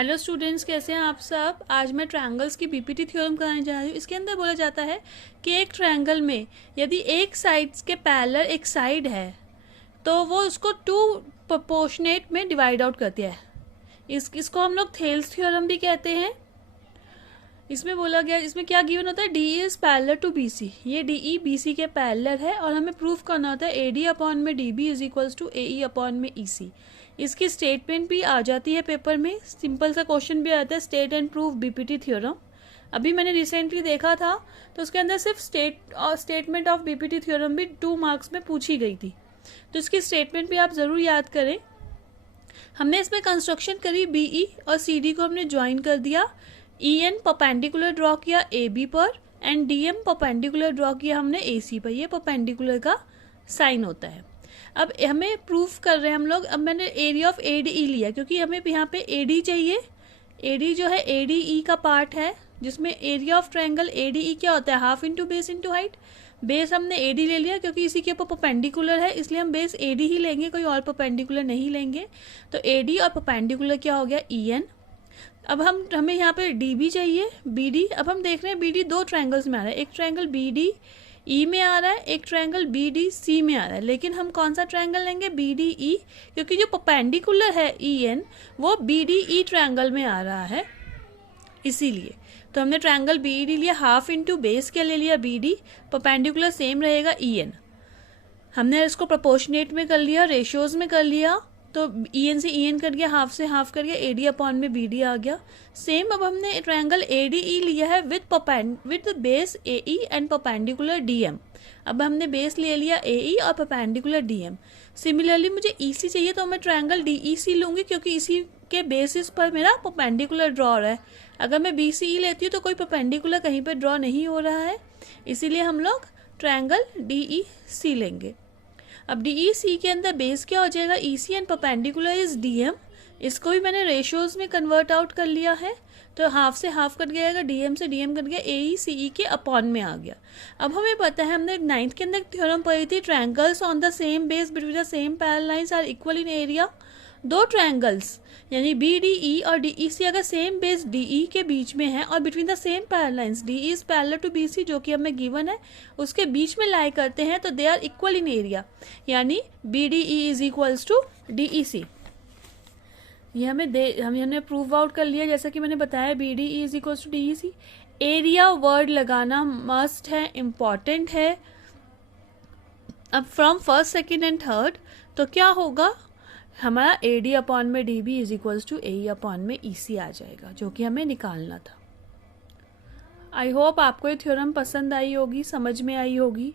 Hello students, कैसे हैं आप सब। आज मैं ट्रायंगल्स की बीपीटी थ्योरम कराने जा रही हूँ। इसके अंदर बोला जाता है कि एक ट्रायंगल में यदि एक साइड के पैरेलल एक साइड है तो वो उसको टू प्रोपोर्शनेट में डिवाइड आउट करती है। इसको हम लोग थेल्स थ्योरम भी कहते हैं। इसमें बोला गया, इसमें क्या गिवन होता है, D is parallel to B C. ये डी ई बी सी के पैरेलल है और हमें प्रूफ करना होता है ए डी अपॉन में D B is equals to A E upon में ई सी। इसकी स्टेटमेंट भी आ जाती है पेपर में, सिंपल सा क्वेश्चन भी आता है, state and proof BPT theorem. अभी मैंने रिसेंटली देखा था तो उसके अंदर सिर्फ स्टेटमेंट ऑफ बीपीटी थ्योरम भी 2 मार्क्स में पूछी गई थी, तो इसकी स्टेटमेंट भी आप ज़रूर याद करें। हमने इसमें कंस्ट्रक्शन करी, बी ई और सी डी को हमने ज्वाइन कर दिया, ई एन परपेंडिकुलर ड्रॉ किया ए बी पर and D M perpendicular draw किया हमने ए सी पर। ये परपेंडिकुलर का साइन होता है। अब हमें प्रूफ कर रहे हैं हम लोग। अब मैंने area of A D E लिया क्योंकि हमें यहाँ पे ए डी चाहिए। ए डी जो है ए डी ई का पार्ट है, जिसमें area of triangle A D E क्या होता है, half into base into height. Base हमने ए डी ले लिया क्योंकि इसी के ऊपर परपेंडिकुलर है, इसलिए हम बेस ए डी ही लेंगे, कोई और परपेंडिकुलर नहीं लेंगे। तो ए डी और परपेंडिकुलर क्या हो गया, ई एन। अब हमें यहाँ पे डी बी चाहिए, बी डी। अब हम देख रहे हैं बी डी 2 ट्रायंगल्स में आ रहा है, एक ट्रायंगल बी डी ई में आ रहा है, एक ट्रायंगल बी डी सी में आ रहा है। लेकिन हम कौन सा ट्रायंगल लेंगे, बी डी ई, क्योंकि जो परपेंडिकुलर है ई एन वो बी डी ई ट्रायंगल में आ रहा है, इसीलिए। तो हमने ट्रायंगल बी डी लिया, हाफ इंटू बेस क्या ले लिया, बी डी, परपेंडिकुलर सेम रहेगा ई एन। हमने इसको प्रोपोर्शनेट में कर लिया, रेशियोज में कर लिया, तो ई एन से ई एन कर गया, हाफ से हाफ कर गया, ए डी अपॉन में बी डी आ गया। सेम अब हमने ट्रायंगल ए डी ई लिया है with base A E and perpendicular D M. अब हमने बेस ले लिया ए ई और परपेंडिकुलर डी एम। सिमिलरली मुझे ई सी चाहिए तो मैं ट्रायंगल डी ई सी लूँगी क्योंकि इसी के बेसिस पर मेरा परपेंडिकुलर ड्रॉ रहा है। अगर मैं बी सी ई लेती हूँ तो कोई परपेंडिकुलर कहीं पर ड्रॉ नहीं हो रहा है, इसीलिए हम लोग ट्रायंगल डी ई सी लेंगे। अब डी ई सी के अंदर बेस क्या हो जाएगा, E C and perpendicular is D M. इसको भी मैंने रेशियोज में कन्वर्ट आउट कर लिया है, तो हाफ से हाफ कट गया, डी एम से डी एम कट गया, ए ई सी ई के अपॉन में आ गया। अब हमें पता है, हमने 9th के अंदर थ्योरम पढ़ी थी, triangles on the same base between the same parallel lines are equal in area. 2 triangles यानी बी डी ई और डी ई सी अगर सेम बेस डी ई के बीच में है और between the same parallel lines D E is parallel to B C, जो कि हमें गिवन है, उसके बीच में लाई करते हैं तो they are equal in area, यानी B D E is equals to D E C. ये हमने प्रूव आउट कर लिया, जैसा कि मैंने बताया, B D E is equals to D E C. Area word लगाना मस्ट है, इम्पॉर्टेंट है। अब from first, second and third तो क्या होगा, हमारा ए डी अपॉन में D B is equals to A E upon में ई सी आ जाएगा, जो कि हमें निकालना था। आई होप आपको ये थ्योरम पसंद आई होगी, समझ में आई होगी।